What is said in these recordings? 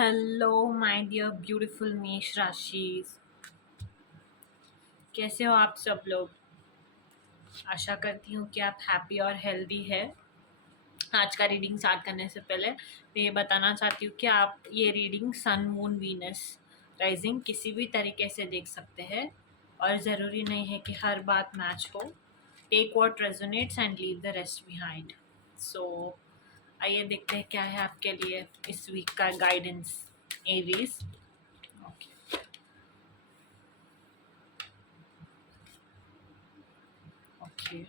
Hello my dear beautiful मेष राशिज। कैसे हो आप सब लोग। आशा करती हूँ कि आप हैप्पी और हेल्दी है। आज का रीडिंग स्टार्ट करने से पहले मैं ये बताना चाहती हूँ कि आप ये reading sun moon Venus rising किसी भी तरीके से देख सकते हैं और ज़रूरी नहीं है कि हर बात मैच हो। Take what resonates and leave the rest behind. So आइए देखते हैं क्या है आपके लिए इस वीक का guidance Aries. Okay, okay,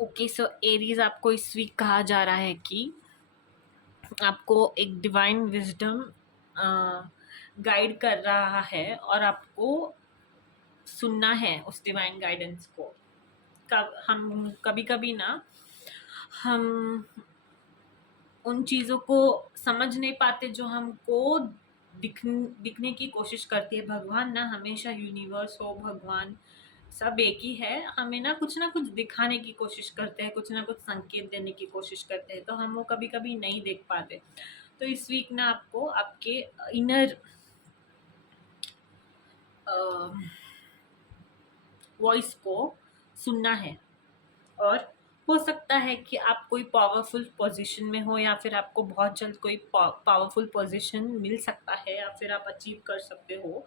okay. सो एरीज, आपको इस वीक कहा जा रहा है कि आपको एक डिवाइन विजडम गाइड कर रहा है और आपको सुनना है उस डिवाइन गाइडेंस को। हम कभी कभी ना हम उन चीज़ों को समझ नहीं पाते जो हमको दिखने की कोशिश करती है। भगवान ना हमेशा, यूनिवर्स हो, भगवान सब एक ही है। हमें ना कुछ दिखाने की कोशिश करते हैं, कुछ ना कुछ संकेत देने की कोशिश करते हैं, तो हम वो कभी कभी नहीं देख पाते। तो इस वीक ना आपको आपके इनर वॉइस को सुनना है। और हो सकता है कि आप कोई पावरफुल पोजीशन में हो या फिर आपको बहुत जल्द कोई पावरफुल पोजीशन मिल सकता है या फिर आप अचीव कर सकते हो।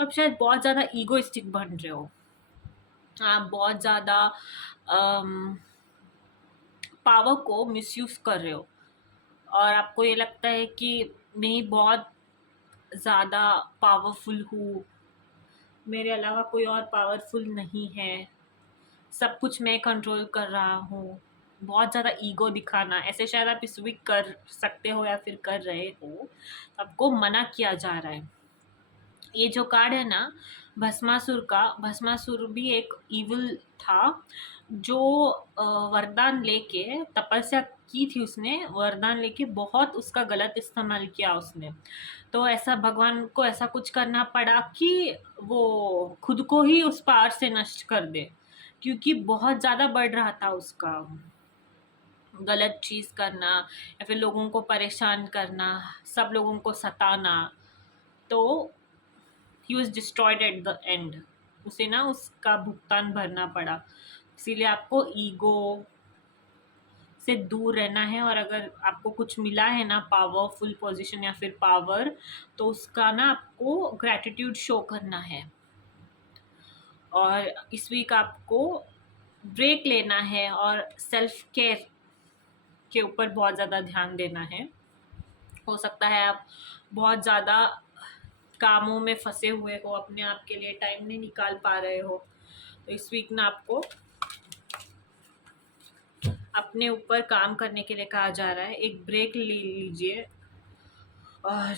आप शायद बहुत ज़्यादा ईगोइस्टिक बन रहे हो। आप बहुत ज़्यादा पावर को मिसयूज़ कर रहे हो और आपको ये लगता है कि मैं बहुत ज़्यादा पावरफुल हूँ, मेरे अलावा कोई और पावरफुल नहीं है, सब कुछ मैं कंट्रोल कर रहा हूँ। बहुत ज़्यादा ईगो दिखाना, ऐसे शायद आप इस वीक कर सकते हो या फिर कर रहे हो। आपको मना किया जा रहा है। ये जो कार्ड है ना, भस्मासुर का, भस्मासुर भी एक इविल था जो वरदान लेके तपस्या की थी। उसने वरदान लेके बहुत उसका गलत इस्तेमाल किया उसने। तो ऐसा भगवान को ऐसा कुछ करना पड़ा कि वो खुद को ही उस पार से नष्ट कर दे, क्योंकि बहुत ज़्यादा बढ़ रहा था उसका गलत चीज़ करना या फिर लोगों को परेशान करना, सब लोगों को सताना। तो he was destroyed at the end. उसे ना उसका भुगतान भरना पड़ा। इसीलिए आपको ईगो से दूर रहना है। और अगर आपको कुछ मिला है ना, पावरफुल पोजीशन या फिर पावर, तो उसका ना आपको ग्रैटिट्यूड शो करना है। और इस वीक आपको ब्रेक लेना है और सेल्फ केयर के ऊपर बहुत ज़्यादा ध्यान देना है। हो सकता है आप बहुत ज़्यादा कामों में फंसे हुए हो, अपने आप के लिए टाइम नहीं निकाल पा रहे हो। तो इस वीक ना आपको अपने ऊपर काम करने के लिए कहा जा रहा है। एक ब्रेक ले लीजिए और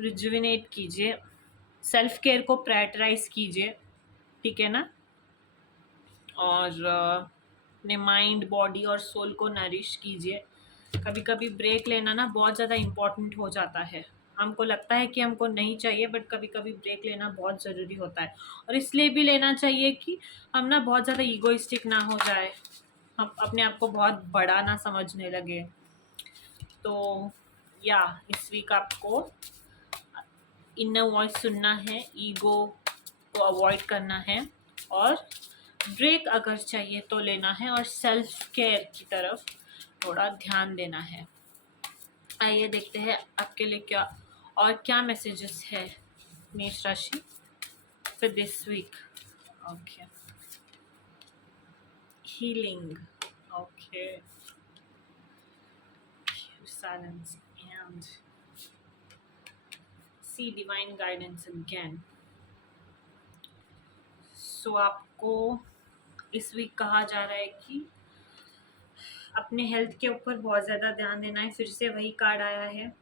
रिजुविनेट कीजिए, सेल्फ केयर को प्रायोरिटाइज कीजिए, ठीक है ना। और अपने माइंड, बॉडी और सोल को नरिश कीजिए। कभी कभी ब्रेक लेना ना बहुत ज़्यादा इम्पोर्टेंट हो जाता है। हमको लगता है कि हमको नहीं चाहिए, बट कभी कभी ब्रेक लेना बहुत ज़रूरी होता है। और इसलिए भी लेना चाहिए कि हम ना बहुत ज़्यादा ईगोइस्टिक ना हो जाए, हम अपने आप को बहुत बड़ा ना समझने लगे। तो या इस वीक आपको इनर वॉइस सुनना है, ईगो को अवॉइड करना है और ब्रेक अगर चाहिए तो लेना है और सेल्फ केयर की तरफ थोड़ा ध्यान देना है। आइए देखते हैं आपके लिए क्या मैसेजेस है मेष राशि for this week. Okay, healing, okay, silence and see divine guidance again. So आपको इस वीक कहा जा रहा है कि अपने हेल्थ के ऊपर बहुत ज़्यादा ध्यान देना है। फिर से वही कार्ड आया है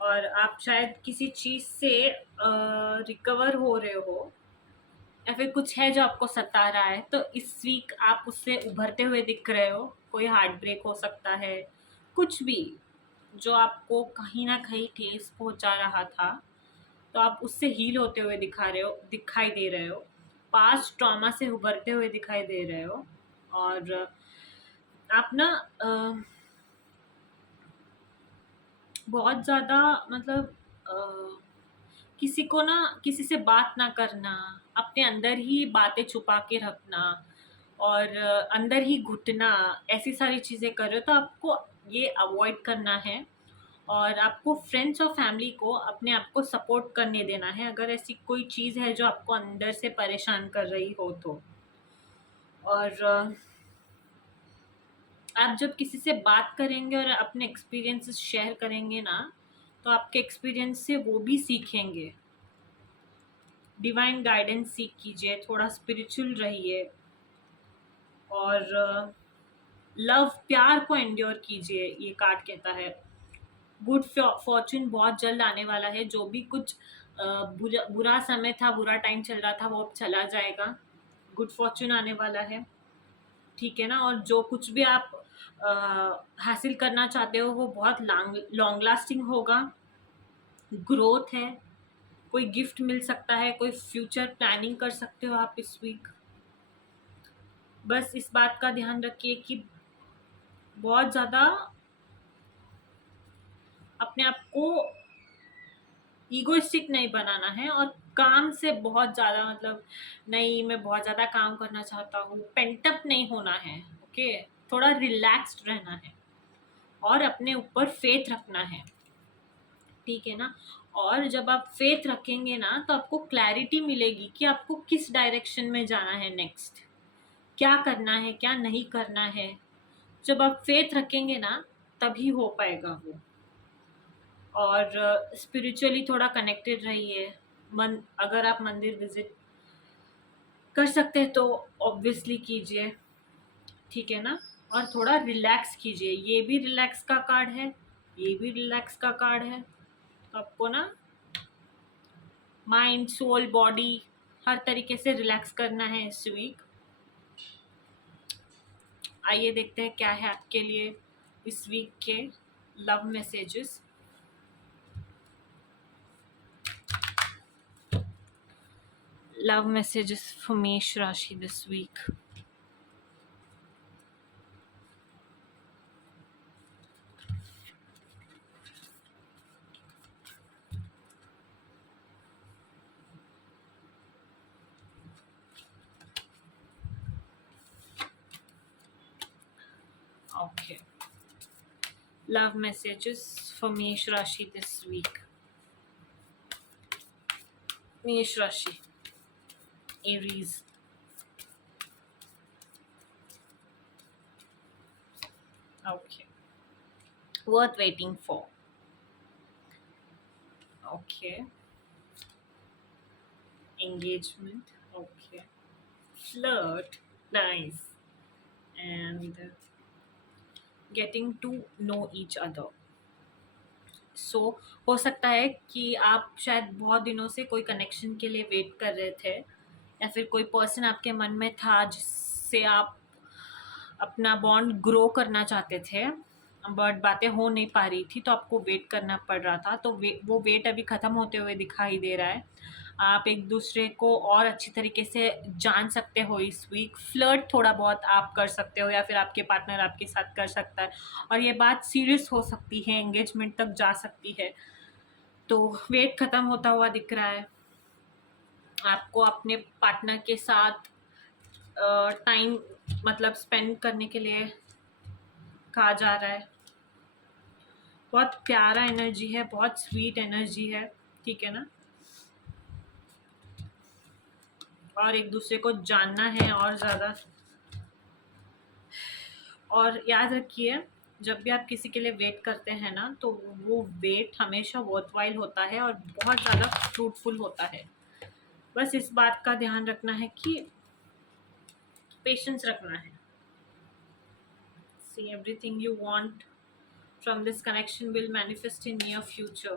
और आप शायद किसी चीज़ से रिकवर हो रहे हो या फिर कुछ है जो आपको सता रहा है, तो इस वीक आप उससे उभरते हुए दिख रहे हो। कोई हार्ट ब्रेक हो सकता है, कुछ भी जो आपको कहीं ना कहीं ठेस पहुंचा रहा था, तो आप उससे हील होते हुए दिखाई दे रहे हो। पास्ट ट्रॉमा से उभरते हुए दिखाई दे रहे हो। और आप ना बहुत ज़्यादा मतलब किसी को ना किसी से बात ना करना, अपने अंदर ही बातें छुपा के रखना और अंदर ही घुटना, ऐसी सारी चीज़ें कर रहे हो, तो आपको ये अवॉइड करना है। और आपको फ्रेंड्स और फैमिली को अपने आप को सपोर्ट करने देना है, अगर ऐसी कोई चीज़ है जो आपको अंदर से परेशान कर रही हो तो। और आप जब किसी से बात करेंगे और अपने एक्सपीरियंसेस शेयर करेंगे ना, तो आपके एक्सपीरियंस से वो भी सीखेंगे। डिवाइन गाइडेंस सीख कीजिए, थोड़ा स्पिरिचुअल रहिए और लव, प्यार को एंड्योर कीजिए, ये कार्ड कहता है। गुड फॉर्चून बहुत जल्द आने वाला है। जो भी कुछ बुरा समय था, बुरा टाइम चल रहा था, वो अब चला जाएगा। गुड फॉर्चून आने वाला है, ठीक है ना। और जो कुछ भी आप हासिल करना चाहते हो वो बहुत लॉन्ग लास्टिंग होगा। ग्रोथ है, कोई गिफ्ट मिल सकता है, कोई फ्यूचर प्लानिंग कर सकते हो आप इस वीक। बस इस बात का ध्यान रखिए कि बहुत ज़्यादा अपने आप को ईगोइस्टिक नहीं बनाना है, और काम से बहुत ज़्यादा मतलब नहीं मैं बहुत ज़्यादा काम करना चाहता हूँ, पेंटअप नहीं होना है। ओके, थोड़ा रिलैक्स्ड रहना है और अपने ऊपर फेथ रखना है, ठीक है ना। और जब आप फेथ रखेंगे ना तो आपको क्लैरिटी मिलेगी कि आपको किस डायरेक्शन में जाना है नेक्स्ट, क्या करना है क्या नहीं करना है। जब आप फेथ रखेंगे ना तभी हो पाएगा वो। और स्पिरिचुअली थोड़ा कनेक्टेड रहिए। अगर आप मंदिर विजिट कर सकते हैं तो ऑब्वियसली कीजिए, ठीक है ना। और थोड़ा रिलैक्स कीजिए, ये भी रिलैक्स का कार्ड है, ये भी रिलैक्स का कार्ड है। तो आपको ना माइंड, सोल, बॉडी हर तरीके से रिलैक्स करना है इस वीक। आइए देखते हैं क्या है आपके लिए इस वीक के love messages. Love messages for मेष राशि this week. Okay. Love messages for Mesh Rashi this week. Mesh Rashi, Aries. Okay. Worth waiting for. Okay. Engagement. Okay. Flirt. Nice. And getting to know each other. सो हो सकता है कि आप शायद बहुत दिनों से कोई कनेक्शन के लिए वेट कर रहे थे, या फिर कोई पर्सन आपके मन में था जिससे आप अपना बॉन्ड ग्रो करना चाहते थे, बट बातें हो नहीं पा रही थी तो आपको वेट करना पड़ रहा था। तो वो वेट अभी ख़त्म होते हुए दिखाई दे रहा है। आप एक दूसरे को और अच्छी तरीके से जान सकते हो इस वीक। फ्लर्ट थोड़ा बहुत आप कर सकते हो, या फिर आपके पार्टनर आपके साथ कर सकता है, और ये बात सीरियस हो सकती है, एंगेजमेंट तक जा सकती है। तो वेट ख़त्म होता हुआ दिख रहा है। आपको अपने पार्टनर के साथ टाइम मतलब स्पेंड करने के लिए कहा जा रहा है। बहुत प्यारा एनर्जी है, बहुत स्वीट एनर्जी है, ठीक है ना। और एक दूसरे को जानना है और ज़्यादा। और याद रखिए, जब भी आप किसी के लिए वेट करते हैं ना तो वो वेट हमेशा वर्थवाइल होता है और बहुत ज़्यादा फ्रूटफुल होता है। बस इस बात का ध्यान रखना है कि पेशेंस रखना है। See, everything you want from this connection will manifest in near future.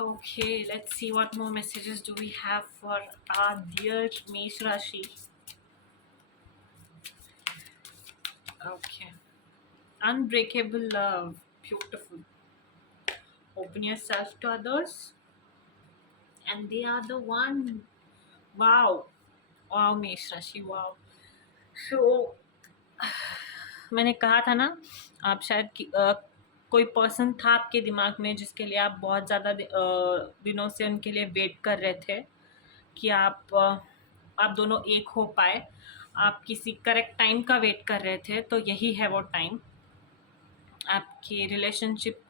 Okay, let's see what more messages do we have for our dear Mesh Rashi. Okay. Unbreakable love. Beautiful. Open yourself to others, and they are the one wow, wow मेष राशि, wow. सो मैंने कहा था ना, आप शायद कोई person था आपके दिमाग में जिसके लिए आप बहुत ज़्यादा दिनों से उनके लिए वेट कर रहे थे कि आप दोनों एक हो पाए। आप किसी करेक्ट टाइम का वेट कर रहे थे, तो यही है वो टाइम। आपकी रिलेशनशिप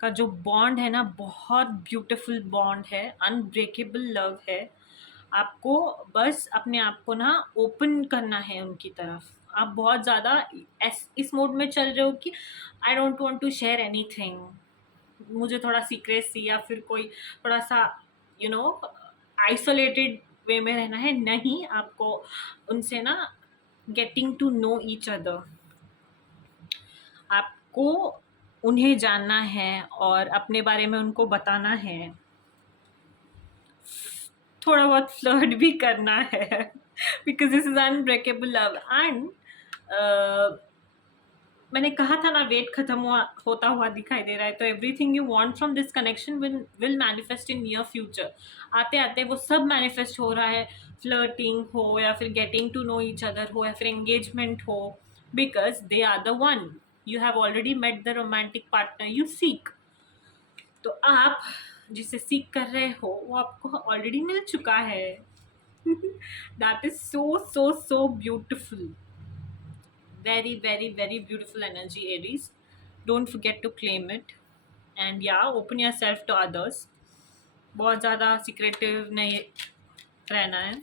का जो बॉन्ड है ना, बहुत ब्यूटीफुल बॉन्ड है, अनब्रेकेबल लव है। आपको बस अपने आप को ना ओपन करना है उनकी तरफ। आप बहुत ज़्यादा इस मोड में चल रहे हो कि I don't want to share anything, मुझे थोड़ा सीक्रेसी या फिर कोई थोड़ा सा यू नो आइसोलेटेड वे में रहना है। नहीं, आपको उनसे ना getting to know each other, आपको उन्हें जानना है और अपने बारे में उनको बताना है, थोड़ा बहुत फ्लर्ट भी करना है because this is unbreakable love. And मैंने कहा था ना, वेट खत्म होता हुआ दिखाई दे रहा है, तो everything you want from this connection will manifest in near future. आते आते वो सब मैनिफेस्ट हो रहा है, फ्लर्टिंग हो या फिर getting to know each other हो या फिर एंगेजमेंट हो, because they are the one. You have already met the romantic partner you seek. तो आप जिसे सीख कर रहे हो वो आपको ऑलरेडी मिल चुका है। That is so so so beautiful, very very very beautiful energy, Aries. Don't forget to claim it, and yeah, open yourself to others. बहुत ज़्यादा सिक्रेटिव नहीं रहना है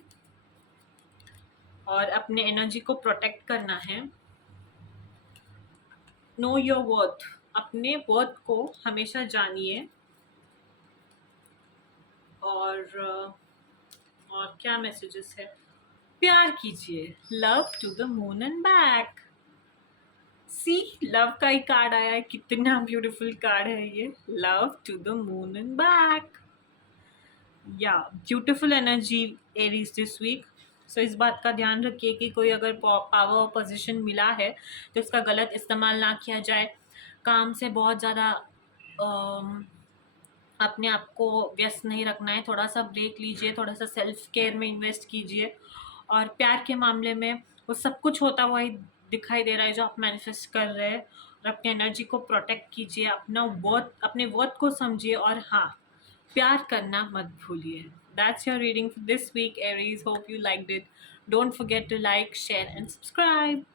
और अपने एनर्जी को प्रोटेक्ट करना है। नो योर वर्थ, अपने वर्थ को हमेशा जानिए। और क्या मैसेजेस है? प्यार कीजिए, love to the moon and back. See, love का ही कार्ड आया है, कितना ब्यूटीफुल कार्ड है ये, love to the moon and back. या beautiful energy Aries this week. So इस बात का ध्यान रखिए कि कोई अगर पावर पोजीशन मिला है तो इसका गलत इस्तेमाल ना किया जाए। काम से बहुत ज़्यादा अपने आप को व्यस्त नहीं रखना है, थोड़ा सा ब्रेक लीजिए, थोड़ा सा सेल्फ केयर में इन्वेस्ट कीजिए। और प्यार के मामले में वो सब कुछ होता हुआ ही दिखाई दे रहा है जो आप मैनिफेस्ट कर रहे हैं। और अपनी एनर्जी को प्रोटेक्ट कीजिए, अपने वर्थ को समझिए, और हाँ, प्यार करना मत भूलिए। That's your reading for this week, Aries. Hope you liked it. Don't forget to like, share and subscribe.